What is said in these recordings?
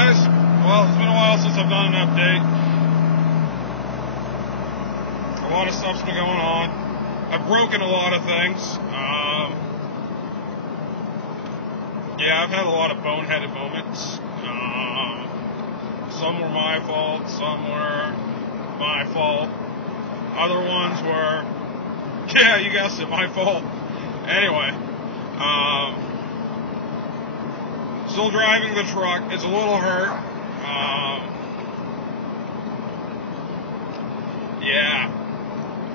guys. Well, it's been a while since I've done an update. A lot of stuff's been going on. I've broken a lot of things. Yeah, I've had a lot of boneheaded moments. Some were my fault, some were my fault. Other ones were, yeah, you guessed it, my fault. Anyway, still driving the truck. It's a little hurt. Yeah,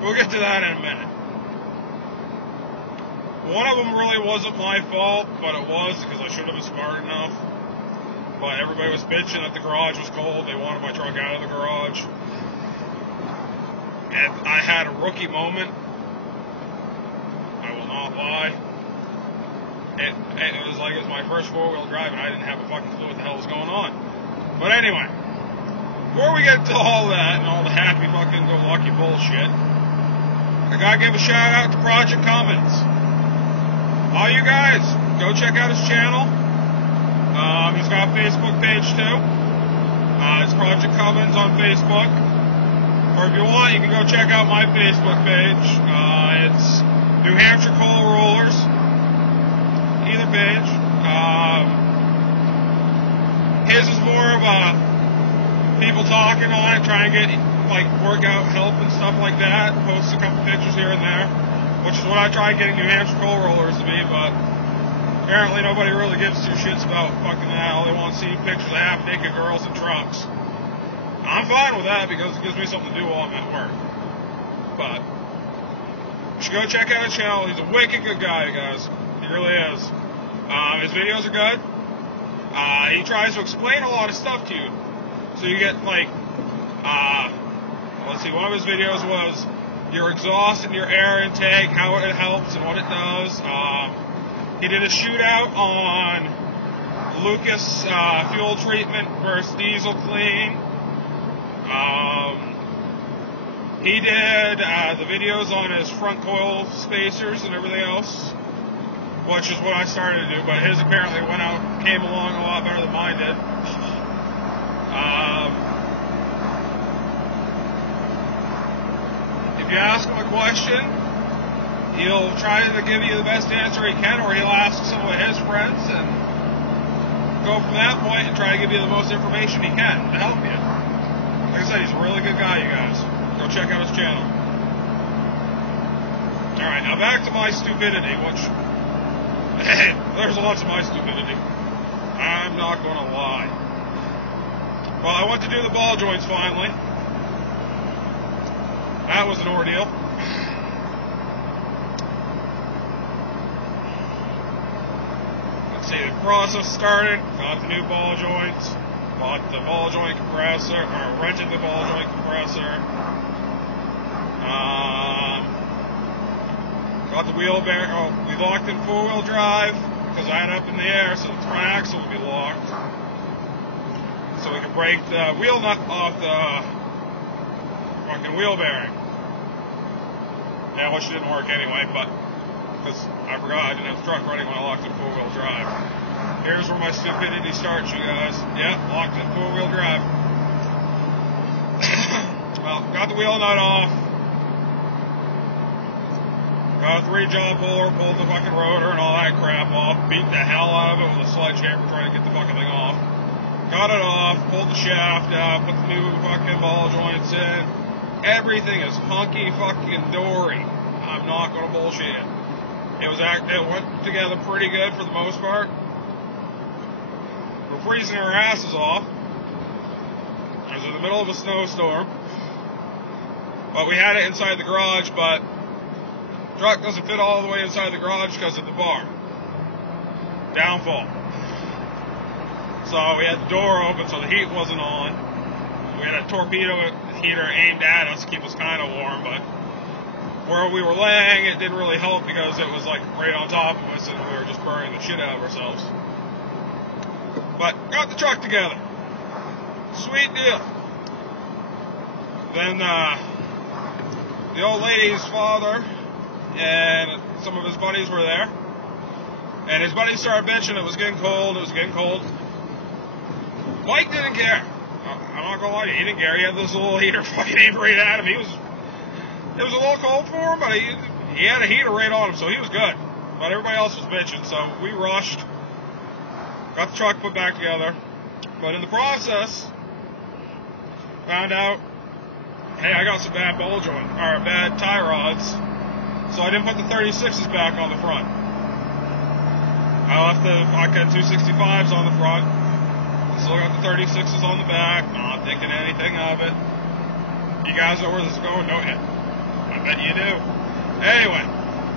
we'll get to that in a minute. One of them really wasn't my fault, but it was because I should have been smart enough. But everybody was bitching that the garage was cold. They wanted my truck out of the garage. And I had a rookie moment. I will not lie. It was like it was my first four-wheel drive, and I didn't have a fucking clue what the hell was going on. But anyway, before we get to all that and all the happy fucking go-lucky bullshit, I gotta give a shout-out to Project Cummins. All you guys, go check out his channel. He's got a Facebook page, too. It's Project Cummins on Facebook. Or if you want, you can go check out my Facebook page. It's New Hampshire Coal Rollers. Either page. His is more of a people talking on it, trying to get like workout help and stuff like that. Posts a couple pictures here and there, which is what I tried getting New Hampshire Coal Rollers to be, but apparently nobody really gives two shits about fucking that. All they want to see pictures of half-naked girls in trucks. I'm fine with that because it gives me something to do while I'm at work. But you should go check out his channel. He's a wicked good guy, you guys. He really is. His videos are good. He tries to explain a lot of stuff to you. So you get like, let's see, one of his videos was your exhaust and your air intake, how it helps and what it does. He did a shootout on Lucas fuel treatment versus diesel clean. He did the videos on his front coil spacers and everything else, which is what I started to do, but his apparently came along a lot better than mine did. If you ask him a question, he'll try to give you the best answer he can, or he'll ask some of his friends and go from that point and try to give you the most information he can to help you. Like I said, he's a really good guy, you guys. Go check out his channel. Alright, now back to my stupidity, which... there's lots of my stupidity. I'm not going to lie. Well, I went to do the ball joints finally. That was an ordeal. Let's see, the process started, got the new ball joints, bought the ball joint compressor, or rented the ball joint compressor, got the wheel bearing, we locked in four-wheel drive, because I had it up in the air, so the front axle would be locked, so we could break the wheel nut off the fucking wheel bearing. Yeah, which didn't work anyway, but because I forgot I didn't have the truck running when I locked in four-wheel drive. Here's where my stupidity starts, you guys. Yep, locked in four-wheel drive. Well, got the wheel nut off. Got a 3-jaw puller, pulled the fucking rotor and all that crap off. Beat the hell out of it with a sledgehammer trying to get the fucking thing off. Got it off, pulled the shaft out, put the new fucking ball joints in. Everything is hunky fucking dory. I'm not gonna bullshit it. It went together pretty good for the most part. We're freezing our asses off. It was in the middle of a snowstorm. But we had it inside the garage, but the truck doesn't fit all the way inside the garage because of the bar. Downfall. So we had the door open so the heat wasn't on. We had a torpedo heater aimed at us to keep us kind of warm, but where we were laying, it didn't really help because it was like right on top of us and we were just burning the shit out of ourselves. But got the truck together. Sweet deal. Then the old lady's father and some of his buddies were there. And his buddies started bitching it was getting cold, Mike didn't care. I'm not gonna lie to you, he didn't care. He had this little heater fucking aimed right at him. It was a little cold for him, but he had a heater right on him, so he was good. But everybody else was bitching, so we rushed, got the truck put back together. But in the process, found out, hey, I got some bad bad tie rods, so I didn't put the 36s back on the front. I left the fucking 265s on the front. Still got the 36s on the back. Not thinking anything of it. You guys know where this is going, don't you? I bet you do. Anyway,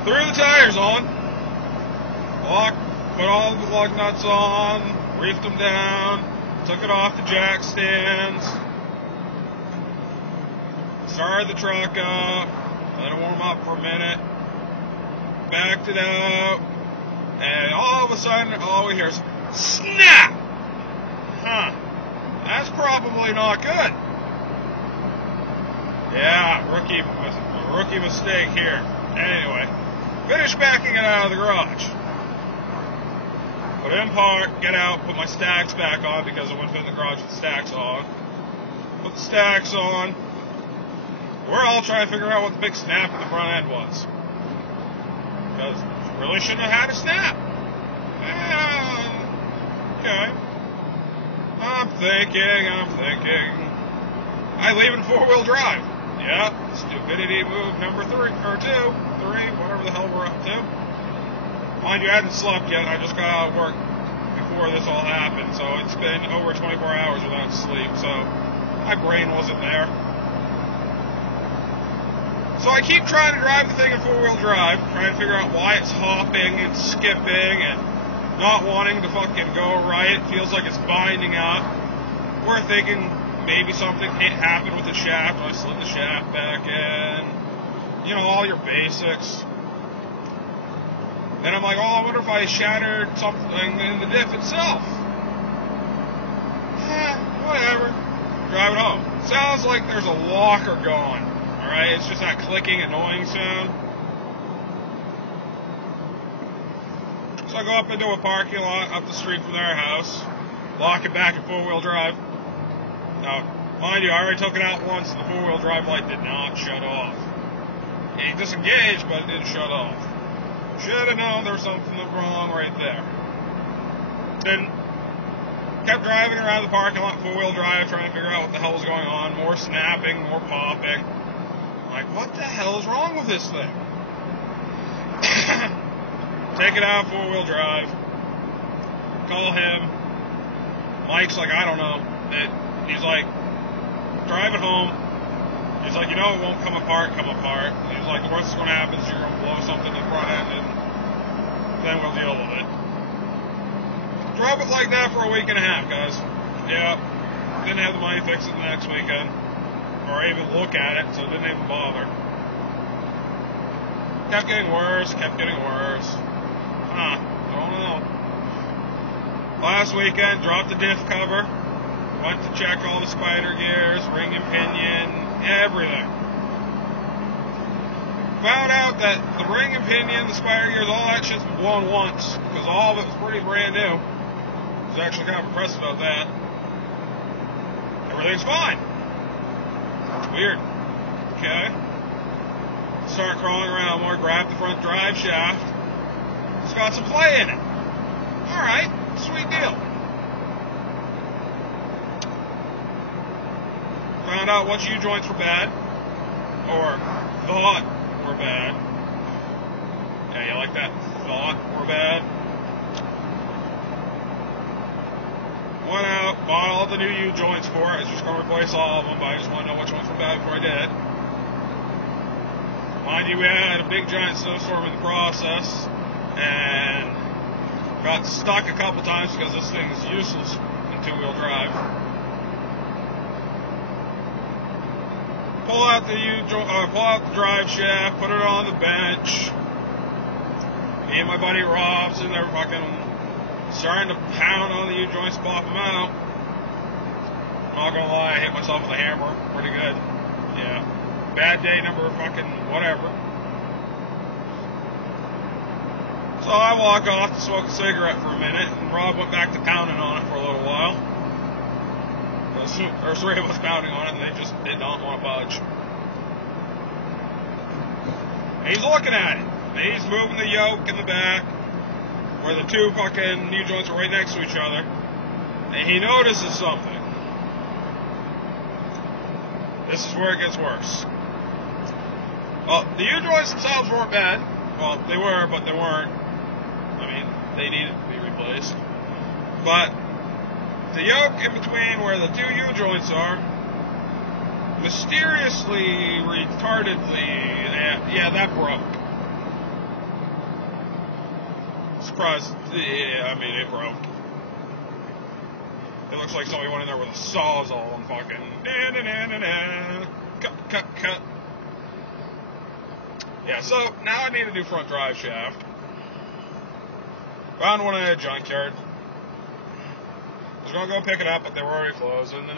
threw the tires on. Put all the lug nuts on. Reefed them down. Took it off the jack stands. Started the truck up. Let it warm up for a minute. Backed it out. And all of a sudden, all we hear is snap! Huh. That's probably not good. Yeah, rookie mistake here. Anyway, finished backing it out of the garage. Put it in park, get out, put my stacks back on because I wouldn't fit in the garage with the stacks on. Put the stacks on. We're all trying to figure out what the big snap in the front end was. Because really shouldn't have had a snap. Okay. I'm thinking. I leave in 4-wheel drive. Yeah, stupidity move number 3, whatever the hell we're up to. Mind you, I hadn't slept yet. I just got out of work before this all happened, so it's been over 24 hours without sleep, so my brain wasn't there. So I keep trying to drive the thing in 4-wheel drive, trying to figure out why it's hopping and skipping and not wanting to fucking go right. It feels like it's binding up. We're thinking maybe something can't happen with the shaft. I slid the shaft back in. You know, all your basics. Then I'm like, oh, I wonder if I shattered something in the diff itself. Whatever. Drive it home. Sounds like there's a locker going. Alright, it's just that clicking, annoying sound. So I go up into a parking lot up the street from their house, lock it back in 4-wheel drive. Now, mind you, I already took it out once and the 4-wheel drive light did not shut off. It disengaged, but it didn't shut off. Should have known there was something wrong right there. Then kept driving around the parking lot 4-wheel drive, trying to figure out what the hell was going on. More snapping, more popping. Like, what the hell is wrong with this thing? Take it out 4-wheel drive. Call him. Mike's like, I don't know. He's like, drive it home. He's like, you know, it won't come apart. He's like, the worst that's going to happen is you're going to blow something in the front end, and then we'll deal with it. Drove it like that for a week and a half, guys. Yeah. Didn't have the money to fix it the next weekend. Or even look at it, so didn't even bother. Kept getting worse. I don't know. Last weekend, dropped the diff cover. Went to check all the spider gears, ring and pinion, everything. Found out that the ring and pinion, the spider gears, all that shit's been blown once, because all of it was pretty brand new. I was actually kind of impressed about that. Everything's fine. It's weird. Okay. Start crawling around more, grab the front drive shaft. It's got some play in it. Alright, sweet deal. Found out what U-joints were bad, or thought were bad. Yeah, you like that? Thought were bad. Went out, bought all the new U-joints for it. I was just going to replace all of them, but I just wanted to know which ones were bad before I did. Mind you, we had a big giant snowstorm in the process, and got stuck a couple times because this thing is useless in 2-wheel drive. Pull out the drive shaft, put it on the bench. Me and my buddy Rob's in there fucking starting to pound on the U-joints, pop them out. I'm not gonna lie, I hit myself with a hammer pretty good. Yeah. Bad day number fucking whatever. So I walk off to smoke a cigarette for a minute, and Rob went back to pounding on it for a little while. There's three of us pounding on it, and they just did not want to budge. And he's looking at it. And he's moving the yoke in the back, where the two fucking U-joints are right next to each other. And he notices something. This is where it gets worse. Well, the U-joints themselves weren't bad. Well, they were, but they weren't. I mean, they needed to be replaced. But the yoke in between where the two U-joints are, mysteriously, retardedly, yeah, that broke. Surprised, yeah, I mean, it broke. It looks like somebody went in there with a sawzall and fucking cut. Yeah, so now I need a new front drive shaft. Found one at a junkyard. I was gonna go pick it up, but they were already closed. And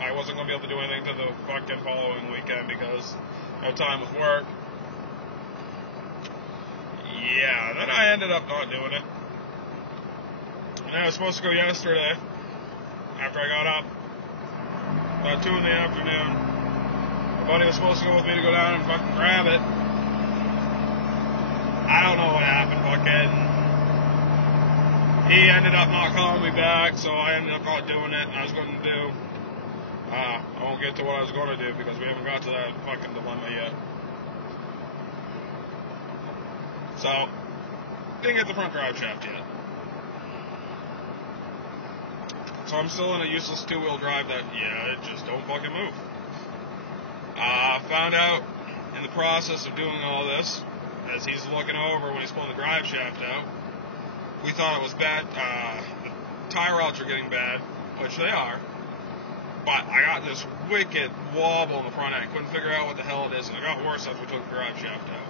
I wasn't gonna be able to do anything to the fucking following weekend because no time with work. Yeah, then I ended up not doing it. And I was supposed to go yesterday. After I got up, about 2 in the afternoon, my buddy was supposed to go with me to go down and fucking grab it. I don't know what happened, fucking. He ended up not calling me back, so I ended up not doing it, and I was going to do, I won't get to what I was going to do because we haven't got to that fucking dilemma yet. So, didn't get the front drive shaft yet. So I'm still in a useless two-wheel drive that, it just don't fucking move. Found out in the process of doing all this, as he's looking over when he's pulling the drive shaft out, we thought it was bad. The tie rods are getting bad, which they are. But I got this wicked wobble in the front end. Couldn't figure out what the hell it is, and it got worse after we took the drive shaft out.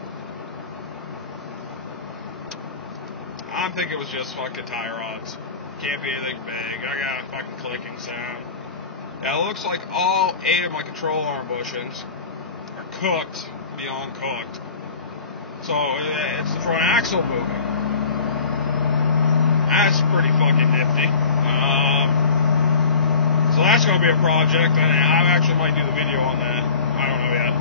I'm thinking it was just fucking tie rods. Can't be anything big. I got a fucking clicking sound. Yeah, it looks like all 8 of my control arm bushings are cooked, beyond cooked. So it's the front axle moving. That's pretty fucking nifty. So that's going to be a project, and I actually might do the video on that. I don't know yet.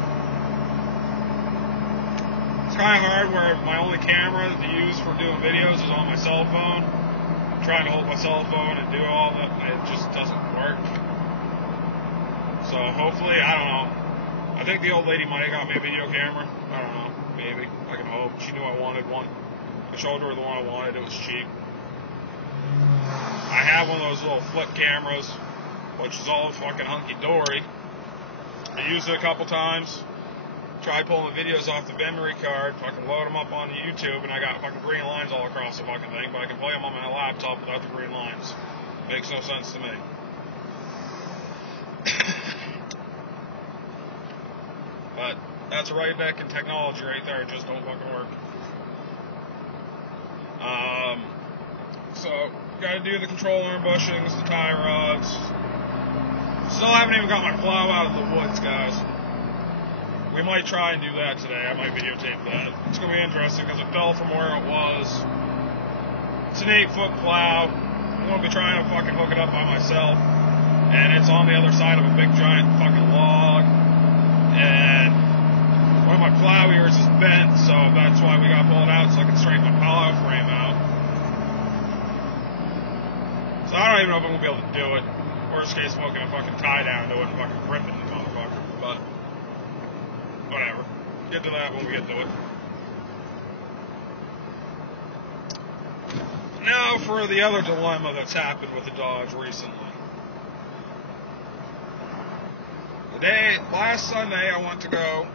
It's kind of hard where my only camera to use for doing videos is on my cell phone. I'm trying to hold my cell phone and do all that, and it just doesn't work. So hopefully, I don't know. I think the old lady might have got me a video camera. I don't know. Maybe. I can hope. She knew I wanted one. I showed her the one I wanted. It was cheap. I have one of those little flip cameras, which is all fucking hunky-dory. I used it a couple times. Tried pulling the videos off the memory card, fucking load them up on YouTube, and I got fucking green lines all across the fucking thing, but I can play them on my laptop without the green lines. Makes no sense to me. But that's a redneck in technology right there. It just don't fucking work. So, gotta do the control arm bushings, the tie rods. Still haven't even got my plow out of the woods, guys. We might try and do that today. I might videotape that. It's gonna be interesting because it fell from where it was. It's an 8-foot plow. I'm gonna be trying to fucking hook it up by myself. And it's on the other side of a big giant fucking log. And one of my plow ears is bent, so that's why we gotta pull it out so I can straighten my plow frame out. So I don't even know if I'm gonna be able to do it. Worst case, I'm gonna fucking tie down to it and fucking rip it, motherfucker. But whatever. Get to that when we get to it. Now for the other dilemma that's happened with the Dodge recently. Last Sunday I went to go,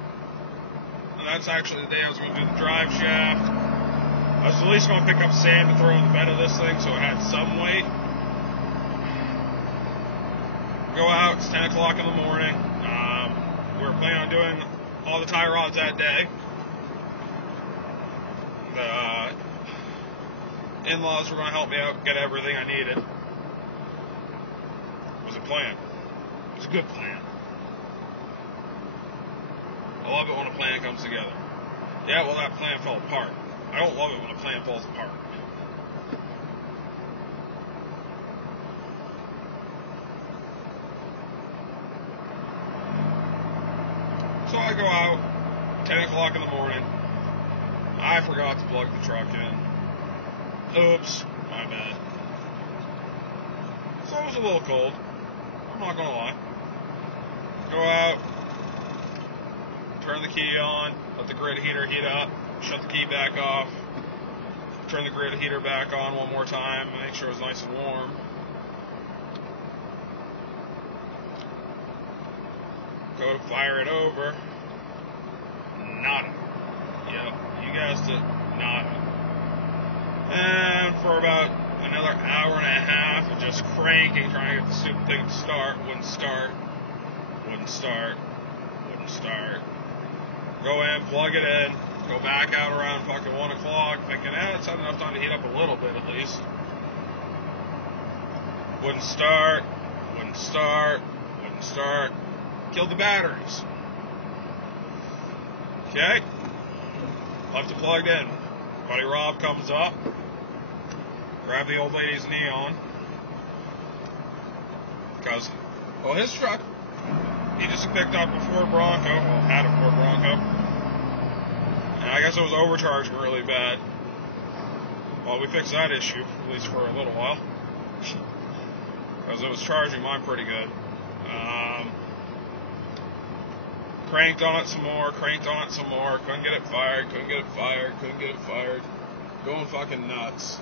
and that's actually the day I was going to do the drive shaft. I was at least going to pick up sand to throw in the bed of this thing so it had some weight. Go out, it's 10 o'clock in the morning. We were planning on doing all the tie rods that day. The in-laws were going to help me out, get everything I needed. It was a plan. It was a good plan. I love it when a plan comes together. Yeah, well, that plan fell apart. I don't love it when a plan falls apart. So I go out, 10 o'clock in the morning. I forgot to plug the truck in. Oops, my bad. So it was a little cold. I'm not gonna lie. Go out, turn the key on, let the grid heater heat up, shut the key back off, turn the grid heater back on one more time, make sure it's nice and warm. Go to fire it over. Nada. Yep, you guessed it. Nada. And for about another hour and a half of just cranking, trying to get the stupid thing to start. Wouldn't start. Wouldn't start. Wouldn't start. Go in, plug it in, go back out around fucking 1 o'clock, thinking, it's had enough time to heat up a little bit at least. Wouldn't start. Wouldn't start. Wouldn't start. Killed the batteries. Okay. Left it plugged in. Buddy Rob comes up. Grab the old lady's neon. Because, well, his truck, he just picked up a Ford Bronco. Well, had a Ford Bronco. And I guess it was overcharging really bad. Well, we fixed that issue, at least for a little while. Because it was charging mine pretty good. Cranked on it some more, couldn't get it fired, couldn't get it fired. Going fucking nuts.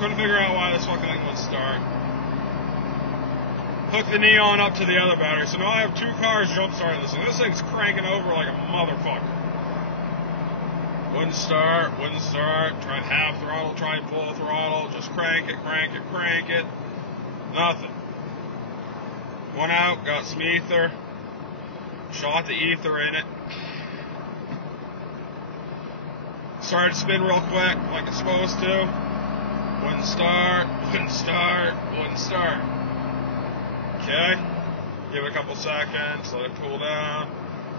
Couldn't figure out why this fucking thing wouldn't start. Hooked the neon up to the other battery, so now I have two cars jump starting this thing. This thing's cranking over like a motherfucker. Wouldn't start. Tried half throttle, tried full throttle, just crank it. Nothing. Went out, got some ether, shot the ether in it. Started to spin real quick, like it's supposed to. Wouldn't start. Okay. Give it a couple seconds, let it cool down.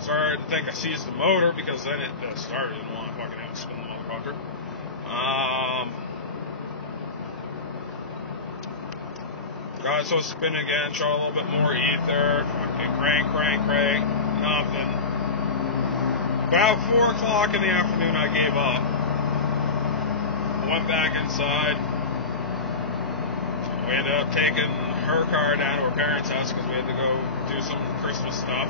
Started to think I seized the motor because then it started. Didn't want to fucking have to spin the motherfucker. Got it so spin again, shot a little bit more ether, fucking crank. Nothing. About 4 o'clock in the afternoon, I gave up. Went back inside. We ended up taking her car down to her parents' house because we had to go do some Christmas stuff.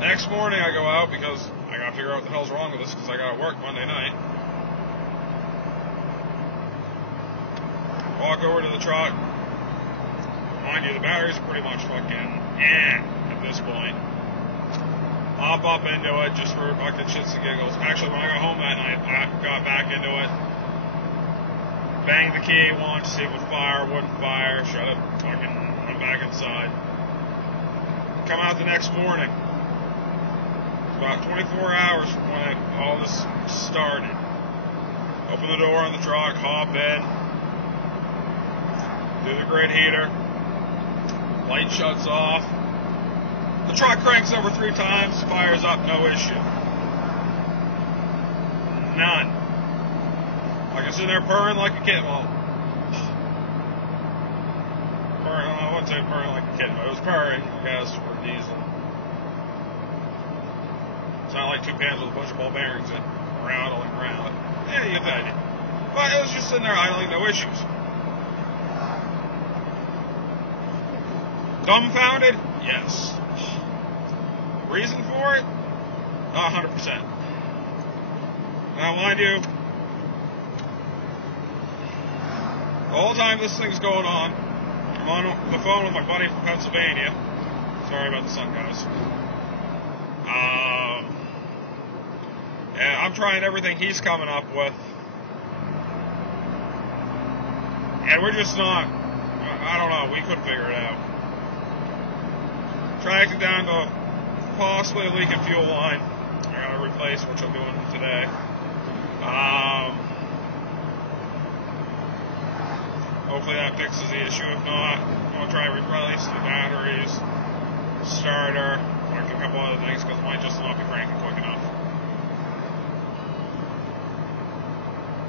Next morning I go out because I gotta figure out what the hell's wrong with this because I gotta work Monday night. Walk over to the truck. Mind you, the batteries are pretty much fucking at this point. Hop up into it just for fucking shits and giggles. Actually, when I got home that night, I got back into it. Banged the key once to see if it would fire, wouldn't fire. Shut it, fucking went back inside. Come out the next morning. About 24 hours from when all this started. Open the door on the truck, hop in, do the grid heater, light shuts off. The truck cranks over 3 times, fires up, no issue. None. I can sit there purring like a kitten. Well, purring, I wouldn't say purring like a kitten, but it was purring, I guess, for diesel. It's not like 2 cans with a bunch of ball bearings in, rattling around. Yeah, you get the idea. But it was just sitting there idling, no issues. Dumbfounded? Yes. Reason for it? Not 100%. Now, mind you, the whole time this thing's going on, I'm on the phone with my buddy from Pennsylvania. Sorry about the sun, guys. And I'm trying everything he's coming up with. And we're just not, I don't know, we couldn't figure it out. Tracked it down to possibly a leaking fuel line. I gotta replace, which I'm doing today. Hopefully that fixes the issue. If not, I'm gonna try to replace the batteries, starter, like a couple other things, because it might just not be cranking quick enough.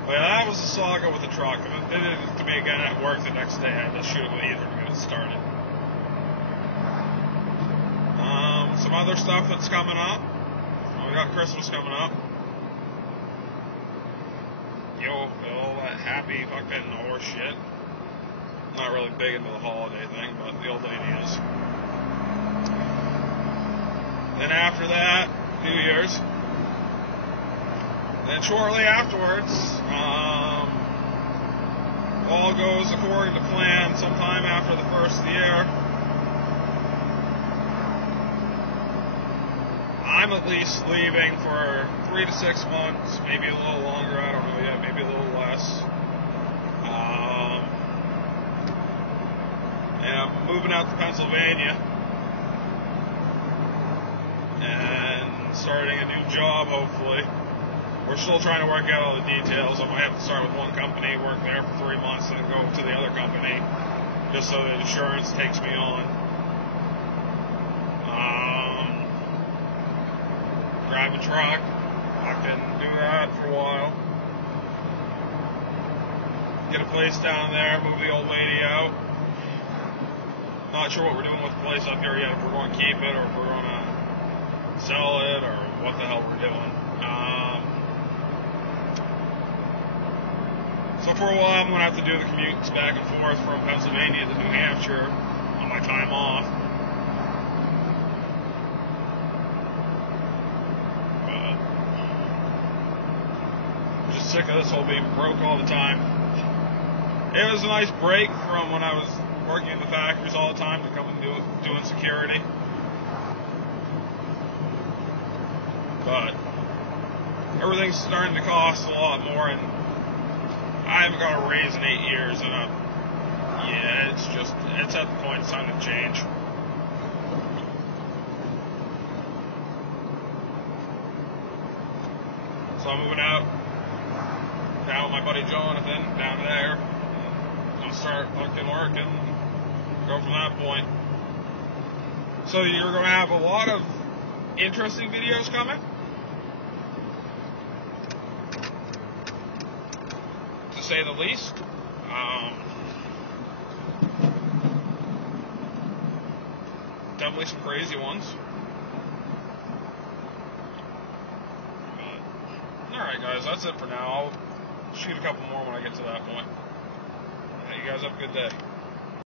But yeah, that was the saga with the truck. It did it to me again at work the next day. I had to shoot it with either to get it started. Some other stuff that's coming up. We got Christmas coming up. All that happy fucking horse shit. Not really big into the holiday thing, but the old lady is. Then after that, New Year's. Then shortly afterwards, all goes according to plan. Sometime after the first of the year, I'm at least leaving for 3 to 6 months, maybe a little longer, I don't know yet, maybe a little less. And I'm moving out to Pennsylvania and starting a new job, hopefully. We're still trying to work out all the details. I might have to start with one company, work there for 3 months, and then go to the other company, just so the insurance takes me on. Drive a truck, I can do that for a while. Get a place down there, move the old lady out. Not sure what we're doing with the place up here yet, if we're going to keep it or if we're going to sell it or what the hell we're doing. So for a while I'm going to have to do the commutes back and forth from Pennsylvania to New Hampshire on my time off. I'm just sick of this whole being broke all the time. It was a nice break from when I was working in the factories all the time to come and doing security. But everything's starting to cost a lot more, and I haven't got a raise in 8 years, and it's at the point it's time to change. So I'm moving out, down with my buddy Jonathan, down there. I'll start fucking working, go from that point. So you're going to have a lot of interesting videos coming. To say the least. Definitely some crazy ones. Alright guys, that's it for now. I'll shoot a couple more when I get to that point. You guys have a good day.